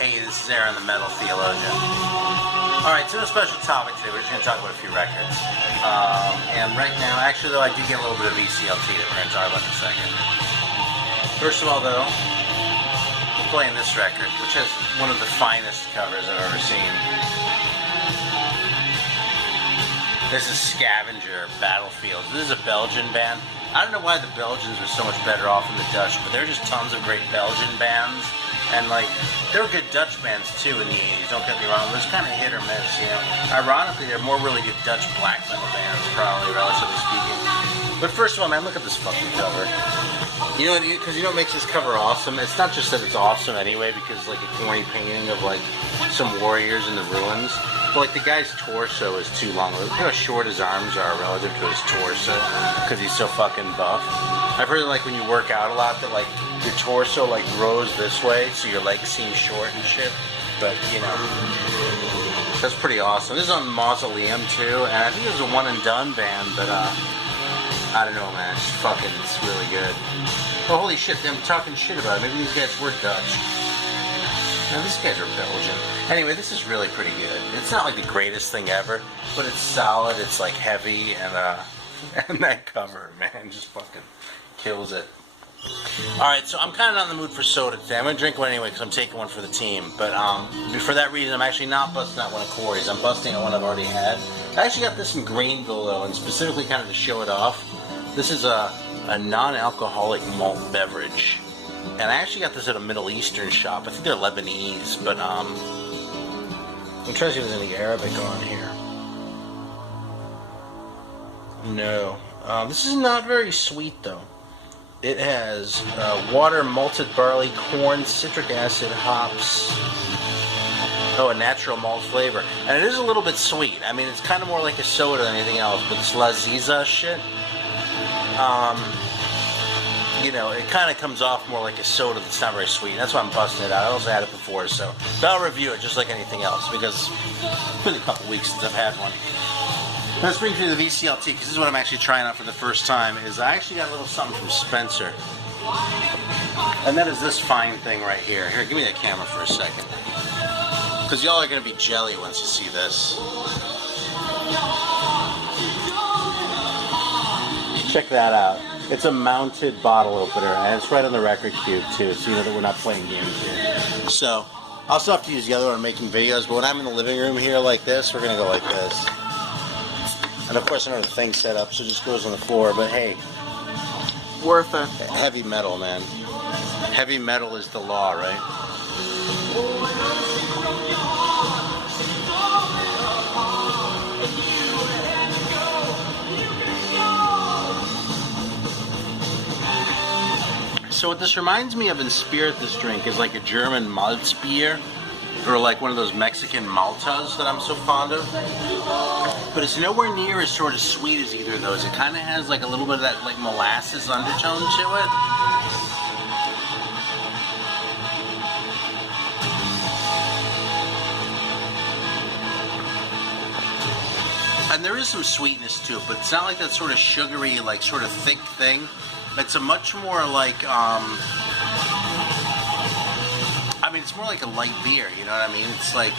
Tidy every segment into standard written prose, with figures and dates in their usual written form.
Hey, this is Aaron, the Metal Theologian. Alright, so a special topic today. We're just going to talk about a few records. And right now, actually though, I do get a little bit of VCLT that we're going to talk about in a second. First of all though, we're playing this record, which has one of the finest covers I've ever seen. This is Scavenger, Battlefield. This is a Belgian band. I don't know why the Belgians were so much better off than the Dutch, but there are just tons of great Belgian bands. And like, there were good Dutch bands too in the 80s, don't get me wrong. It was kind of hit or miss, you know. Ironically, there are more really good Dutch black metal bands, probably, relatively speaking. But first of all, man, look at this fucking cover. You know, because you know what makes this cover awesome? It's not just that it's awesome anyway, because like a corny painting of like some warriors in the ruins. But like the guy's torso is too long. Look how short his arms are relative to his torso, because he's so fucking buff. I've heard that like when you work out a lot, that like your torso like grows this way, so your legs seem short and shit. But you know, that's pretty awesome. This is on Mausoleum too, and I think it was a one and done band, but I don't know, man. It's really good. Oh, holy shit! I'm talking shit about it. Maybe these guys were Dutch. No, these guys are Belgian. Anyway, this is really pretty good. It's not like the greatest thing ever, but it's solid. It's like heavy, and that cover, man, just fucking kills it. Alright, so I'm kind of not in the mood for soda today. I'm going to drink one anyway because I'm taking one for the team. But for that reason, I'm actually not busting out one of Corey's. I'm busting out one I've already had. I actually got this in Greenville, though, and specifically kind of to show it off. This is a non-alcoholic malt beverage. And I actually got this at a Middle Eastern shop. I think they're Lebanese, but I'm trying to see if there's any Arabic on here. No. This is not very sweet, though. It has water, malted barley, corn, citric acid, hops. Oh, a natural malt flavor. And it is a little bit sweet. I mean, it's kind of more like a soda than anything else, but this Laziza shit, you know, it kind of comes off more like a soda that's not very sweet. That's why I'm busting it out. I also had it before, so I'll review it just like anything else, because it's been a couple weeks since I've had one. Let's bring you to the VCLT, because this is what I'm actually trying out for the first time, is I actually got a little something from Spencer. And that is this fine thing right here. Here, give me that camera for a second. Because y'all are going to be jelly once you see this. Check that out. It's a mounted bottle opener, and it's right on the record cube, too, so you know that we're not playing games here. So, I'll still have to use the other one making videos, but when I'm in the living room here like this, we're going to go like this. And of course, another thing set up, so it just goes on the floor. But hey, worth it. Heavy metal, man. Heavy metal is the law, right? So what this reminds me of in spirit, this drink, is like a German Malzbier, or like one of those Mexican Maltas that I'm so fond of. But it's nowhere near as sort of sweet as either of those. It kind of has like a little bit of that like molasses undertone to it. And there is some sweetness to it, but it's not like that sort of sugary, like sort of thick thing. It's a much more like, I mean, it's more like a light beer, you know what I mean? It's like,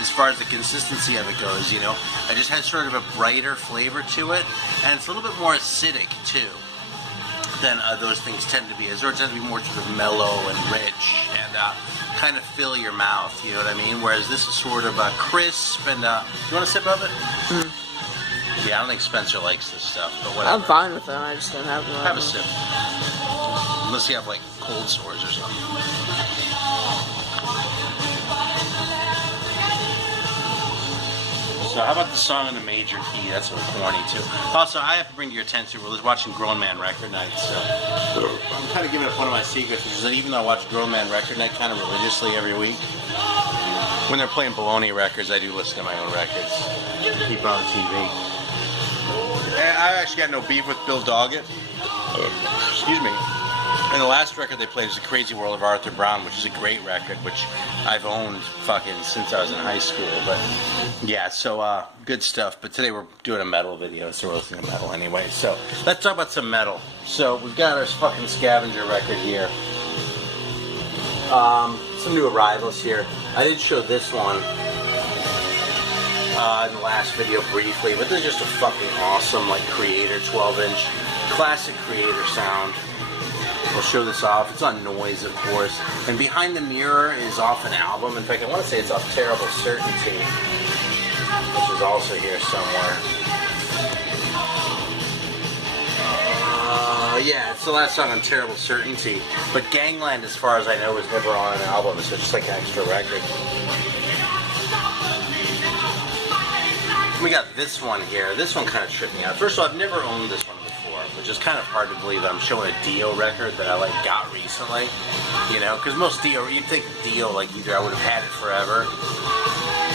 as far as the consistency of it goes, you know, it just has sort of a brighter flavor to it, and it's a little bit more acidic, too, than those things tend to be. It tends to be more sort of mellow and rich, and kind of fill your mouth, you know what I mean? Whereas this is sort of crisp, and, you want a sip of it? Mm. Yeah, I don't think Spencer likes this stuff, but whatever. I'm fine with it, I just don't have one. Have a sip. Unless you have, like, cold sores or something. So how about the song in the major key? That's a little corny, too. Also, I have to bring to your attention, we're watching Grown Man Record Night, so I'm kind of giving up one of my secrets, which is that even though I watch Grown Man Record Night kind of religiously every week, when they're playing baloney records, I do listen to my own records. Keep it on the TV. And I actually got no beef with Bill Doggett. Excuse me. And the last record they played is The Crazy World of Arthur Brown, which is a great record, which I've owned fucking since I was in high school. But yeah, so good stuff. But today we're doing a metal video, so we're listening to metal anyway. So let's talk about some metal. So we've got our fucking Scavenger record here. some new arrivals here. I did show this one in the last video briefly, but this is just a fucking awesome, like, Creator 12-inch, classic Creator sound. I'll show this off. It's on noise, of course. And behind the mirror is off an album. In fact, I want to say it's off Terrible Certainty, which is also here somewhere. Yeah, it's the last song on Terrible Certainty. But Gangland, as far as I know, was never on an album, so it's just like an extra record. We got this one here. This one kind of tripped me out. First of all, I've never owned this one before, which is kind of hard to believe that I'm showing a Dio record that I like got recently. You know, because most Dio, you'd think Dio, like either I would have had it forever.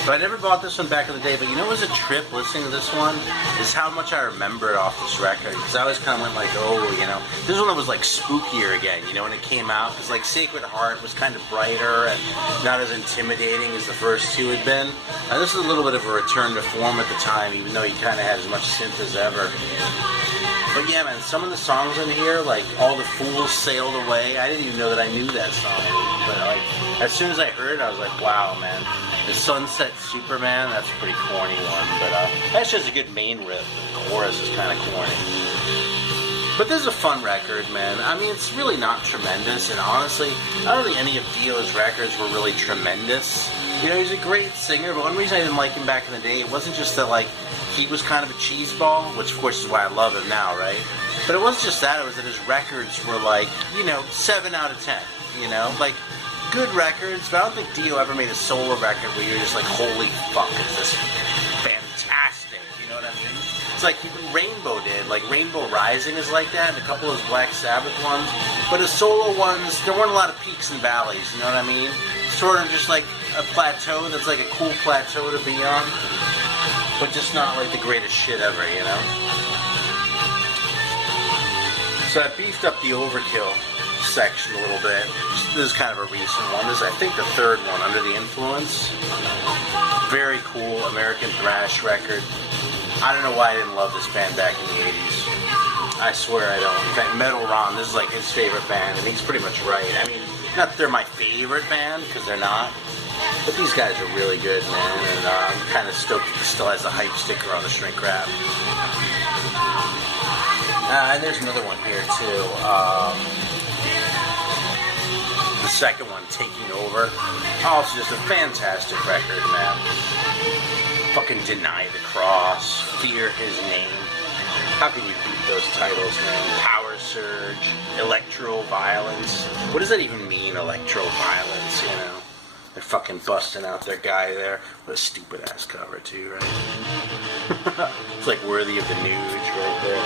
But I never bought this one back in the day. But you know what was a trip listening to this one? Is how much I remembered off this record. Because I always kind of went like, oh, you know. This one was like spookier again, you know, when it came out. Because like Sacred Heart was kind of brighter and not as intimidating as the first two had been. This is a little bit of a return to form at the time, even though he kind of had as much synth as ever. But yeah, man, some of the songs in here, like All the Fools Sailed Away, I didn't even know that I knew that song. But like, as soon as I heard it, I was like, wow, man. The Sunset Superman, that's a pretty corny one. But that's just a good main riff. The chorus is kind of corny. But this is a fun record, man. I mean, it's really not tremendous. And honestly, I don't think any of Dio's records were really tremendous. You know, he's a great singer, but one reason I didn't like him back in the day, it wasn't just that, like, he was kind of a cheeseball, which, of course, is why I love him now, right? But it wasn't just that, it was that his records were, like, you know, 7 out of 10, you know? Like, good records, but I don't think Dio ever made a solo record where you're just like, holy fuck, is this fantastic, you know what I mean? It's like even Rainbow did, like Rainbow Rising is like that, and a couple of his Black Sabbath ones, but his solo ones, there weren't a lot of peaks and valleys, you know what I mean? Sort of just like a plateau that's like a cool plateau to be on, but just not like the greatest shit ever, you know? So I beefed up the Overkill section a little bit. This is kind of a recent one. This is, I think, the third one, Under the Influence. Very cool American thrash record. I don't know why I didn't love this band back in the 80s. I swear I don't. In fact, Metal Ron, this is like his favorite band, and he's pretty much right. I mean, not that they're my favorite band, because they're not, but these guys are really good, man, and I'm kind of stoked it still has a hype sticker on the shrink wrap. And there's another one here, too. The second one, Taking Over. Also just a fantastic record, man. Fucking Deny the Cross, Fear His Name. How can you beat those titles, man? Power Surge, Electro Violence. What does that even mean, Electro Violence, you know? They're fucking busting out their guy there. What a stupid ass cover, too, right? It's like worthy of the Nuge right there.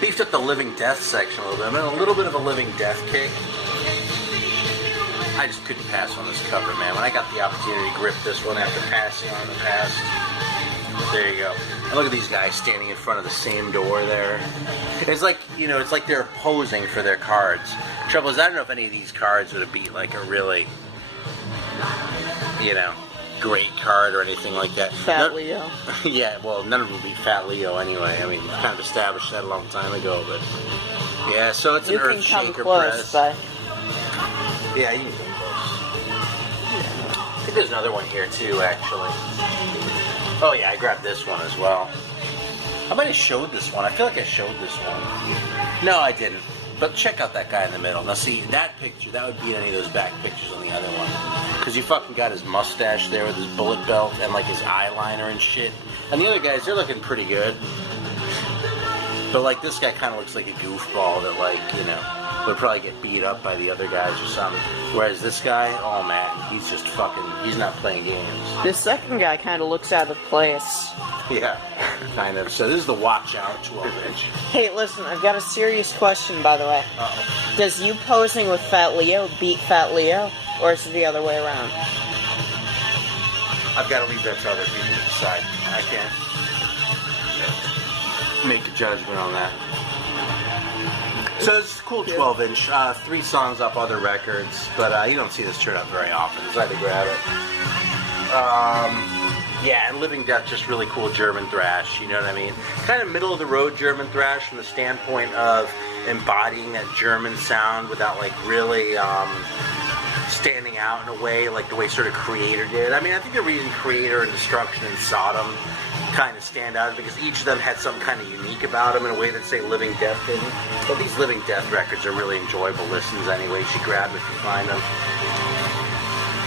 Beefed up the Living Death section a little bit. I'm in a little bit of a Living Death kick. I just couldn't pass on this cover, man. When I got the opportunity to grip this one after passing on the past, there you go. And look at these guys standing in front of the same door there. It's like, you know, it's like they're posing for their cards. Trouble is, I don't know if any of these cards would have beat like a really, you know, great card or anything like that. Fat Leo. Yeah, well, none of them beat Fat Leo anyway. I mean, kind of established that a long time ago, but yeah. So it's an Earth Shaker press. But yeah, you can come close. I think there's another one here too, actually. Oh yeah, I grabbed this one as well. I might have showed this one. I feel like I showed this one. No, I didn't. But check out that guy in the middle. Now see, that picture, that would beat any of those back pictures on the other one. Because you fucking got his mustache there with his bullet belt and like his eyeliner and shit. And the other guys, they're looking pretty good. But like this guy kind of looks like a goofball that like, you know, would probably get beat up by the other guys or something. Whereas this guy, oh man, he's just fucking, he's not playing games. this second guy kind of looks out of place. Yeah, kind of. So this is the Watch Out 12-inch. Hey, listen, I've got a serious question, by the way. Uh-oh. Does you posing with Fat Leo beat Fat Leo, or is it the other way around? I've got to leave that to other people to decide. I can't make a judgment on that. So it's a cool 12-inch. 3 songs off other records, but you don't see this turn up very often, so I had to grab it. Yeah, and Living Death, just really cool German thrash, you know what I mean? Kind of middle-of-the-road German thrash from the standpoint of embodying that German sound without, like, really, standing out in a way, like the way sort of Creator did. I mean, I think the reason Creator and Destruction and Sodom kind of stand out is because each of them had something kind of unique about them in a way that, say, Living Death didn't. But these Living Death records are really enjoyable listens anyway. You should grab them if you find them.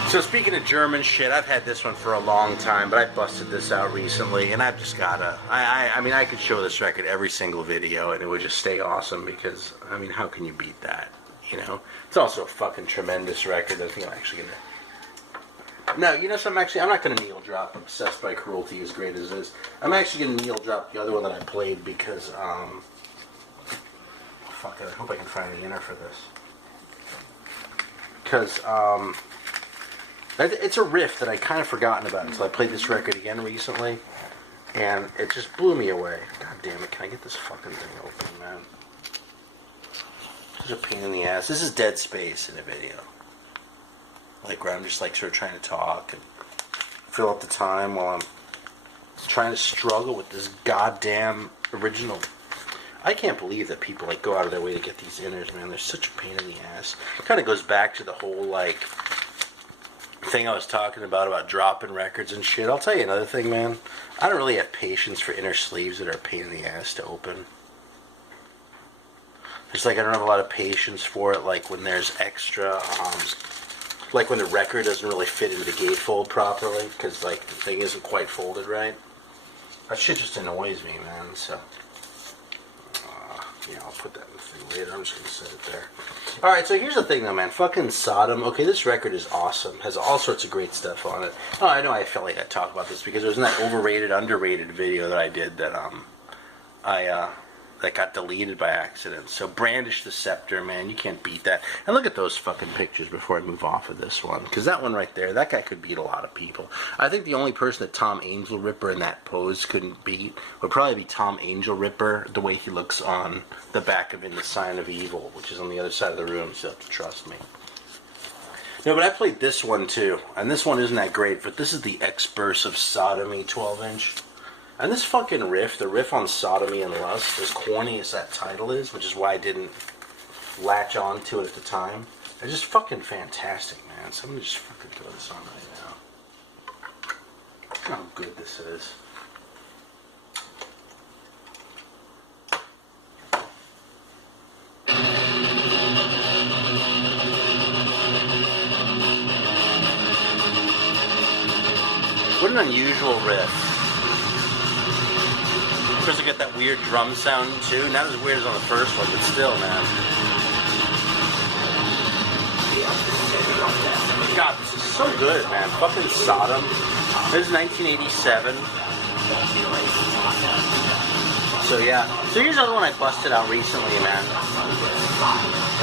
So speaking of German shit, I've had this one for a long time, but I busted this out recently, and I've just gotta, I mean, I could show this record every single video, and it would just stay awesome, because, I mean, how can you beat that, you know? It's also a fucking tremendous record. I think I'm actually gonna, no, you know something, actually, I'm not gonna needle drop Obsessed by Cruelty, as great as it is. I'm actually gonna needle drop the other one that I played, because, fuck it, I hope I can find the inner for this. Because, it's a riff that I kind of forgotten about until I played this record again recently, and it just blew me away. God damn it, can I get this fucking thing open, man? Such a pain in the ass. This is Dead Space in a video. Like, where I'm just, like, sort of trying to talk and fill up the time while I'm trying to struggle with this goddamn original. I can't believe that people, like, go out of their way to get these inners, man. They're such a pain in the ass. It kind of goes back to the whole, like, thing I was talking about dropping records and shit. I'll tell you another thing, man. I don't really have patience for inner sleeves that are a pain in the ass to open. It's like I don't have a lot of patience for it, like when there's extra, like when the record doesn't really fit into the gatefold properly, because like the thing isn't quite folded right. That shit just annoys me, man, so. Yeah, I'll put that in the thing later. I'm just going to set it there. Alright, so here's the thing though, man. Fucking Sodom. Okay, this record is awesome. Has all sorts of great stuff on it. Oh, I know I felt like I'd talk about this because it was in that overrated, underrated video that I did that, that got deleted by accident. So Brandish the Scepter, man, you can't beat that. And look at those fucking pictures before I move off of this one. Because that one right there, that guy could beat a lot of people. I think the only person that Tom Angel Ripper in that pose couldn't beat would probably be Tom Angel Ripper, the way he looks on the back of In the Sign of Evil, which is on the other side of the room, so you have to trust me. No, but I played this one too. And this one isn't that great, but this is the X-Burst of Sodomy 12-inch. And this fucking riff, the riff on Sodomy and Lust, as corny as that title is, which is why I didn't latch on to it at the time, it's just fucking fantastic, man. So I'm gonna just fucking throw this on right now. Look how good this is. What an unusual riff. Of course, I get that weird drum sound too. Not as weird as on the first one, but still, man. God, this is so good, man. Fucking Sodom. This is 1987. So yeah. So here's another one I busted out recently, man.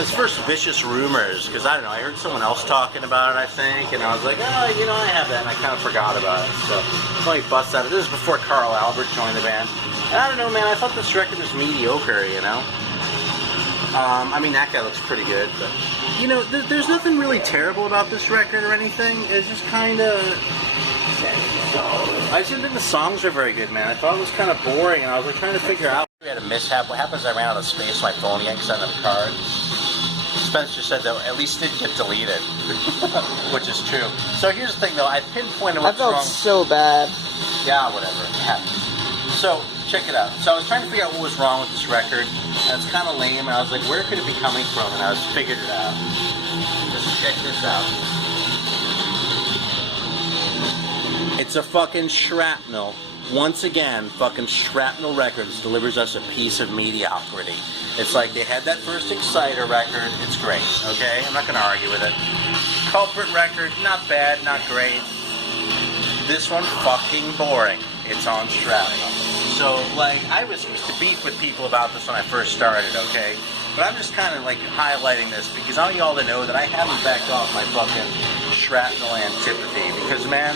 This first Vicious Rumors, because I don't know, I heard someone else talking about it, I think, and I was like, oh, you know, I have that, and I kind of forgot about it. So let me bust out. This is before Carl Albert joined the band. And I don't know, man, I thought this record was mediocre, you know? I mean, that guy looks pretty good, but, you know, there's nothing really terrible about this record or anything. It's just kind of, I just didn't think the songs were very good, man. I thought it was kind of boring, and I was like trying to figure out. We had a mishap. What happens is I ran out of space on my phone again because I didn't have a card. Spencer said that at least it didn't get deleted, which is true. So here's the thing, though. I pinpointed what's wrong. I felt so bad. Yeah, whatever. It happens. So, check it out. So I was trying to figure out what was wrong with this record, and it's kind of lame, and I was like, where could it be coming from? And I was figured it out. Just check this out. It's a fucking Shrapnel. Once again, fucking Shrapnel Records delivers us a piece of mediocrity. It's like they had that first Exciter record. It's great, okay? I'm not going to argue with it. Culprit record, not bad, not great. This one, fucking boring. It's on Shrapnel. So, like, I was used to beef with people about this when I first started, okay? But I'm just kind of, like, highlighting this because I want you all to know that I haven't backed off my fucking Shrapnel antipathy. Because, man,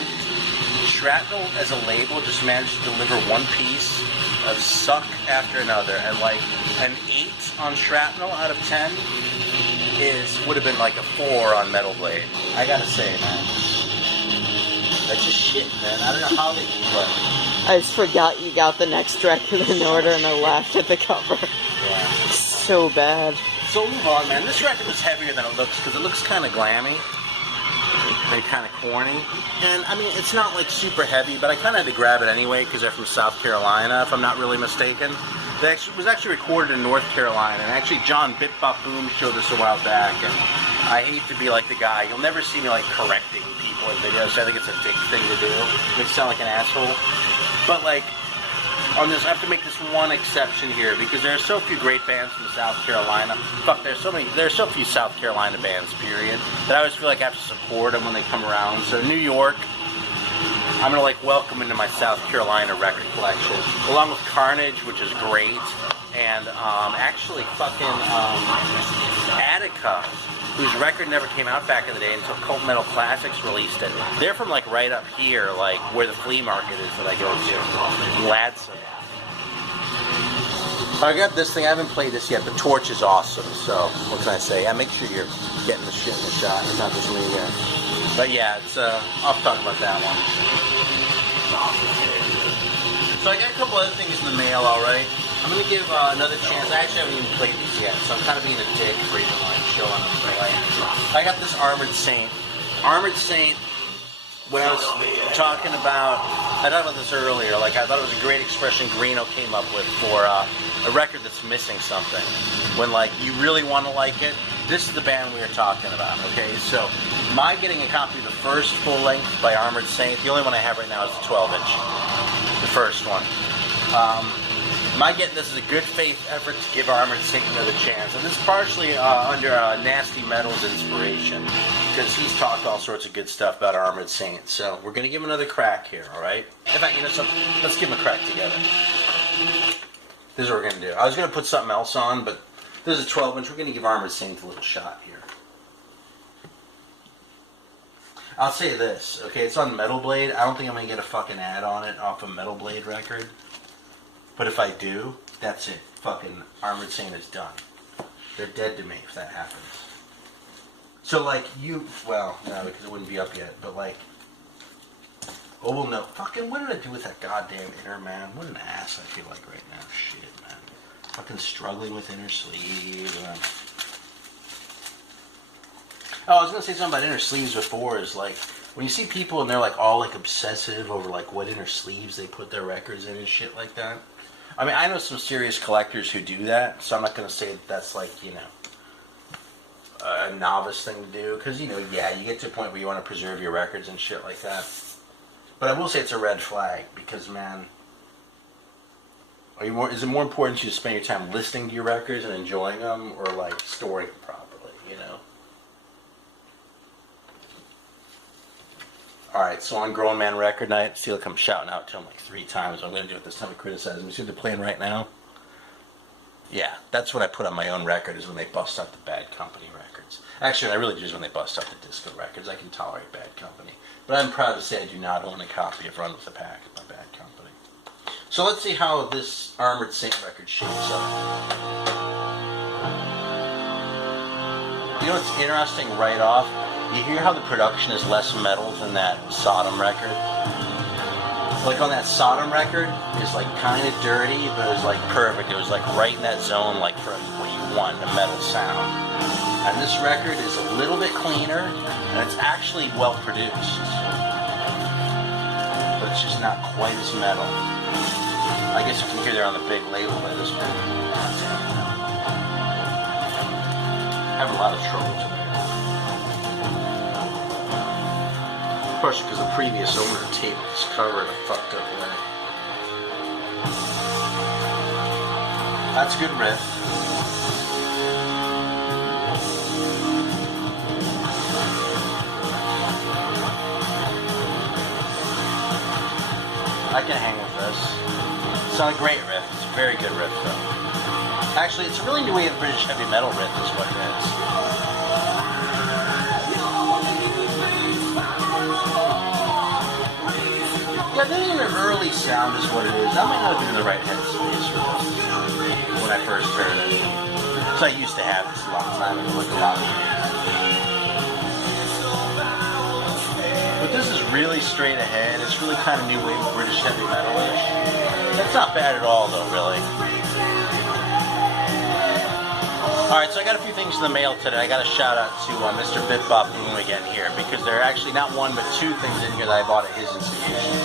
Shrapnel as a label just managed to deliver one piece of suck after another. And, like, an 8 on Shrapnel out of 10 would have been like a 4 on Metal Blade. I gotta say, man. That's just shit, man. I don't know how they do it. I just forgot you got the next record in order and I laughed at the cover. Yeah. So bad. So move on, man. This record was heavier than it looks because it looks kind of glammy. and kind of corny. And I mean, it's not like super heavy, but I kind of had to grab it anyway because they're from South Carolina, if I'm not really mistaken. It was actually recorded in North Carolina, and actually John Bip Bop Boom showed this a while back. And I hate to be like the guy. You'll never see me like correcting people in videos. So I think it's a dick thing to do. It makes me sound like an asshole. But like on this, I have to make this one exception here because there are so few great bands from South Carolina. Fuck, there's so few South Carolina bands, period, that I always feel like I have to support them when they come around. So New York, I'm gonna like welcome into my South Carolina record collection, along with Carnage, which is great, and actually fucking Attica, whose record never came out back in the day until Cult Metal Classics released it. They're from like right up here, like where the flea market is that I go to, Ladson. I got this thing. I haven't played this yet. The Torch is awesome. So what can I say? Yeah, make sure you're getting the shit in the shot. It's not just me here. But yeah, it's I'll talk about that one. So I got a couple other things in the mail. All right. I'm gonna give another chance. I actually haven't even played these yet, so I'm kind of being a dick for even like showing them. But, like, I got this Armored Saint. Armored Saint. When I was talking about, I talked about this earlier. Like I thought it was a great expression Greeno came up with for a record that's missing something. When like you really want to like it, this is the band we are talking about. Okay, so my getting a copy of the first full length by Armored Saint. The only one I have right now is the 12-inch, the first one. My getting this is a good faith effort to give Armored Saint another chance, and this is partially under Nasty Metal's inspiration, because he's talked all sorts of good stuff about Armored Saint. So we're gonna give him another crack here, all right? In fact, you know something? Let's give him a crack together. This is what we're gonna do. I was gonna put something else on, but this is a 12-inch. We're gonna give Armored Saint a little shot here. I'll say this, okay? It's on Metal Blade. I don't think I'm gonna get a fucking ad on it off a Metal Blade record. But if I do, that's it. Fucking Armored Saint is done. They're dead to me if that happens. So like well, no, because it wouldn't be up yet, but like, oh well, no. Fucking, what did I do with that goddamn inner, man? What an ass I feel like right now. Shit, man. Fucking struggling with inner sleeve. Oh, I was gonna say something about inner sleeves before, is like, when you see people and they're like all like obsessive over like what inner sleeves they put their records in and shit like that. I mean, I know some serious collectors who do that, so I'm not going to say that that's like, you know, a novice thing to do, because, you know, yeah, you get to a point where you want to preserve your records and shit like that. But I will say it's a red flag, because, man, is it more important to you to spend your time listening to your records and enjoying them, or like storing them properly, you know? Alright, so on Grown Man Record Night, see, like I'm shouting out to him like 3 times. I'm going to do it this time to criticize him. You see what they're playing right now? Yeah, that's what I put on my own record, is when they bust out the Bad Company records. Actually, I really do is when they bust out the disco records. I can tolerate Bad Company. But I'm proud to say I do not own a copy of Run with the Pack by Bad Company. So let's see how this Armored Saint record shapes up. You know what's interesting right off? You hear how the production is less metal than that Sodom record? Like on that Sodom record, it's like kind of dirty, but it was like perfect. It was like right in that zone, like for what you want, a metal sound. And this record is a little bit cleaner, and it's actually well produced. But it's just not quite as metal. I guess you can hear they're on the big label by this point. Having a lot of trouble today. Especially because the previous owner taped this cover in a fucked up way. That's a good riff. I can hang with this. It's not a great riff. It's a very good riff, though. Actually, it's a really new way of British heavy metal riff, is what it is. Yeah, this is an early sound is what it is. I might not have been in the right headspace for this when I first heard it. So I used to have this a long time ago, like a lot of But this is really straight ahead. It's really kind of new wave British heavy metal-ish. That's not bad at all, though, really. Alright, so I got a few things in the mail today. I got a shout out to Mr. Bip Bop Boom again here, because there are actually not one but two things in here that I bought at his institution.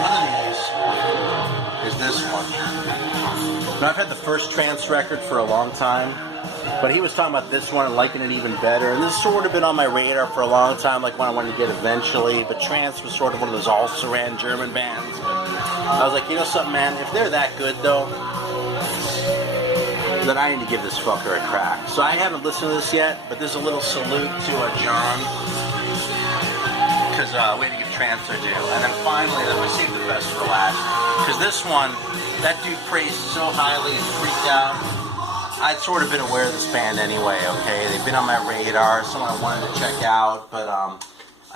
One of these is this one. Now, I've had the first trance record for a long time, but he was talking about this one and liking it even better. And this has sort of been on my radar for a long time, like one I wanted to get eventually. But trance was sort of one of those all-Saran German bands. I was like, you know something, man? If they're that good, though, then I need to give this fucker a crack. So I haven't listened to this yet, but there's a little salute to John, because we had to give trance their due. And then finally, then we saved the best for last, because this one, that dude praised so highly and freaked out. I'd sort of been aware of this band anyway, okay? They've been on my radar, someone I wanted to check out, but I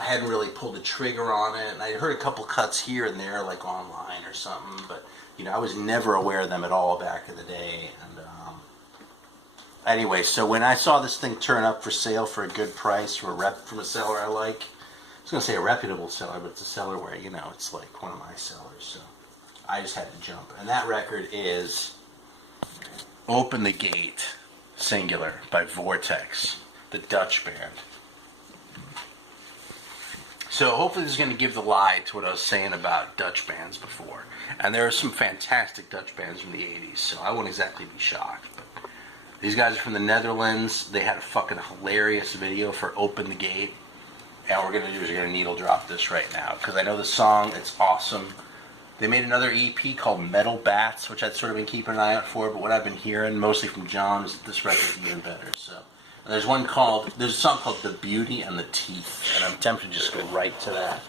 hadn't really pulled the trigger on it. And I heard a couple cuts here and there, like online or something, but, you know, I was never aware of them at all back in the day. And anyway, so when I saw this thing turn up for sale for a good price from a seller I like, I was going to say a reputable seller, but it's a seller where, you know, it's like one of my sellers, so I just had to jump. And that record is Open the Gate, singular, by Vortex, the Dutch band. So hopefully this is going to give the lie to what I was saying about Dutch bands before. And there are some fantastic Dutch bands from the 80s, so I won't exactly be shocked. But these guys are from the Netherlands. They had a fucking hilarious video for Open the Gate. And what we're going to do is we're going to needle drop this right now, because I know the song, it's awesome. They made another EP called Metal Bats, which I'd sort of been keeping an eye out for, but what I've been hearing, mostly from John, is that this record's even better. So, and there's a song called The Beauty and the Teeth, and I'm tempted to just go right to that.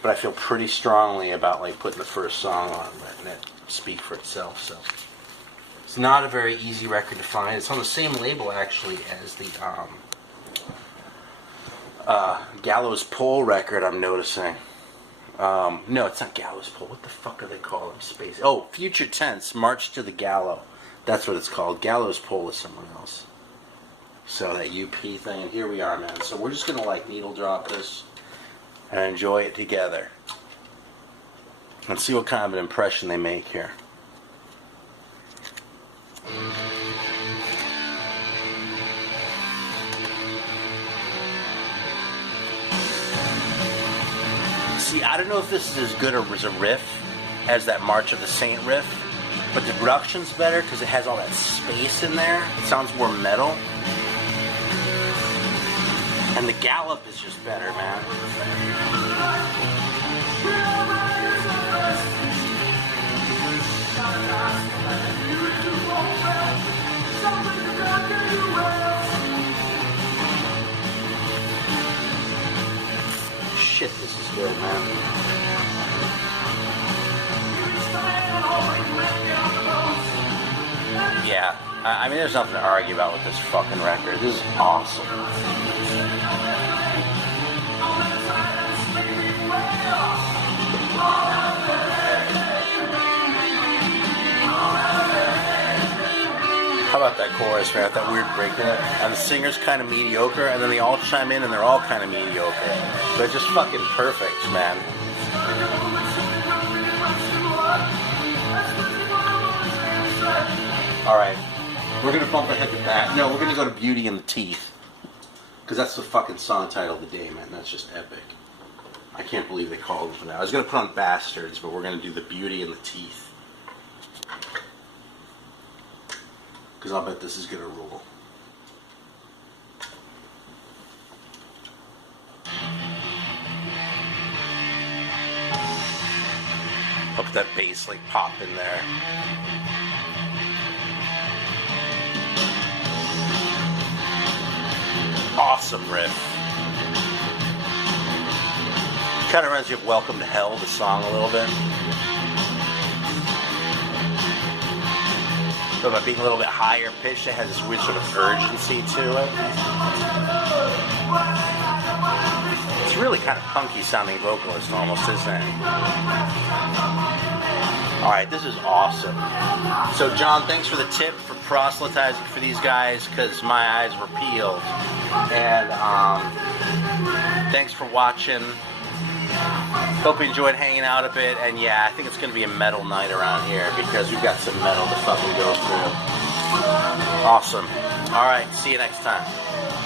But I feel pretty strongly about like putting the first song on, letting it speak for itself. So, it's not a very easy record to find. It's on the same label actually as the Gallows Pole record, I'm noticing. No, it's not Gallows Pole. What the fuck are they called? Space. Oh, Future Tense, March to the Gallow. That's what it's called. Gallows Pole is someone else. So that UP thing, and here we are, man. So we're just gonna like needle drop this and enjoy it together. Let's see what kind of an impression they make here. See, I don't know if this is as good as a riff as that March of the Saint riff, but the production's better because it has all that space in there. It sounds more metal. And the gallop is just better, man. Shit, this is good, man. Yeah, I mean, there's nothing to argue about with this fucking record. This is awesome. How about that chorus, man, with that weird break in it? And the singer's kind of mediocre, and then they all chime in, and they're all kind of mediocre. They're just fucking perfect, man. Alright, we're going to bump ahead to that. No, we're going to go to Beauty and the Teeth. Because that's the fucking song title of the day, man. That's just epic. I can't believe they called it for that. I was going to put on Bastards, but we're going to do the Beauty and the Teeth. Because I'll bet this is going to rule. Look at that bass like pop in there. Awesome riff. Kind of reminds you of Welcome to Hell, the song, a little bit. So by being a little bit higher pitched, it has this weird sort of urgency to it. It's really kind of punky sounding vocalist almost, isn't it? Alright, this is awesome. So John, thanks for the tip for proselytizing for these guys, because my eyes were peeled. And thanks for watching. Hope you enjoyed hanging out a bit, and yeah, I think it's going to be a metal night around here because we've got some metal to fucking go through. Awesome. Alright, see you next time.